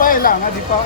दीपा येयला हांगा दीपा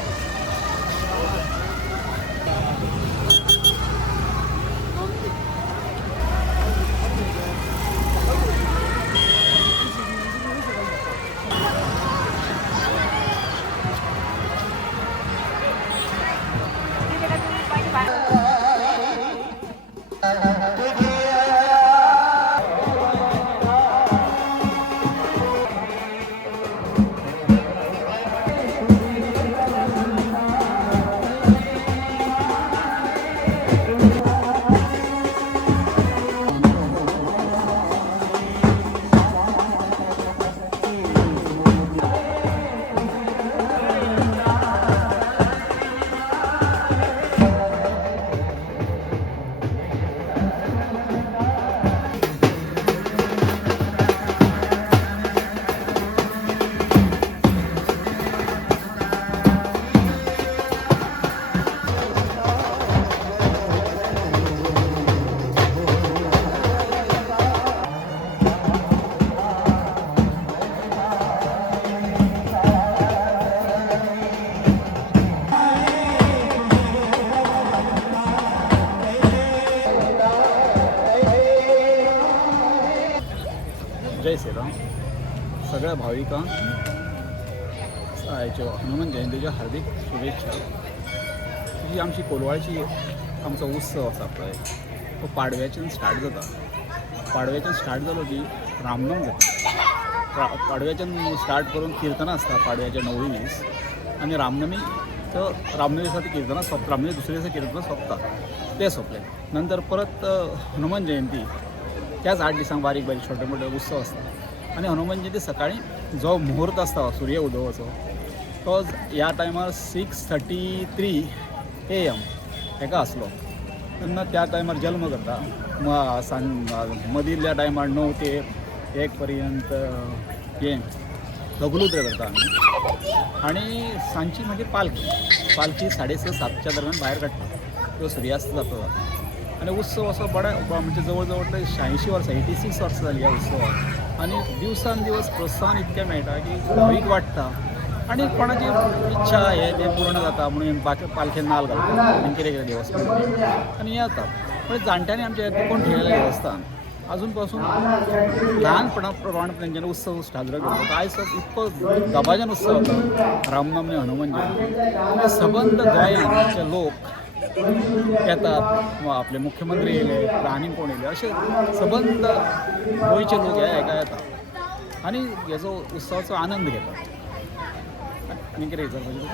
जय श्रीराम सगळ्या भाविकांक हनुमान जयंतीच्या हार्दिक शुभेच्छा। ही आमची कोलवाळची आमचा उत्सव आसा पळय तो पाडव्याच्यान स्टार्ट जाता। पाडव्याच्यान स्टार्ट जालो की रामनवमी जाता। पाडव्याच्यान स्टार्ट करून किर्तनां आसता पाडव्याच्या 9 दीस आनी रामनवमी तो रामनवमी दिसा ती किर्तनां सोंपता म्हणजे दुसऱ्या दिसा किर्तनां सोंपता ते सोंपले नंतर परत हनुमान जयंती त्याच 8 दिसांक बारीक बारीक छोटे मोठे उत्सव आसता आनी हनुमान जयंती सकाळी जो मुहूर्त आसता सूर्य उदोवाचो तो ह्या टायमार 6:33 AM हेका आसलो तेन्ना त्या टायमार जल्म करता मदींल्या टायमार 9 ते 1 पर्यंत हे लघुरुद्र करता आमी आनी सांजची मागीर पालखी 6:30-7च्या दरम्यान भायर काडटा तो सूर्यास्त जाता आनी उत्सव असो बऱ्या म्हणजे जवळ जवळ 86 वर्सां 86 वर्सां जाली ह्या उत्सवाक आनी दिवसान दिवस प्रोत्साहन इतकें मेळटा की भावीक वाडटा आनी कोणाची इच्छा हे तें पूर्ण जाता म्हणून पालखेन नाल्ल घालता आनी कितें कितें देवस्थान आनी हें जाता पण जाणट्यांनी आमच्या कोण ठेयलेलें देवस्थान अजून पासून ल्हानपणा प्रमाण तेंच्यानी उत्सव साजरो करता आयज इतको दबाज्यान उत्सव जाता रामनवमी हनुमान जयंती सबंद गोंयांचे लोक येतात आपले मुख्यमंत्री येयले आनी कोण येयले अशे सबंद गोंयचे लोक हेका येतात आनी हेजो उत्सवाचो आनंद घेतात आनी कितें विचारपाचें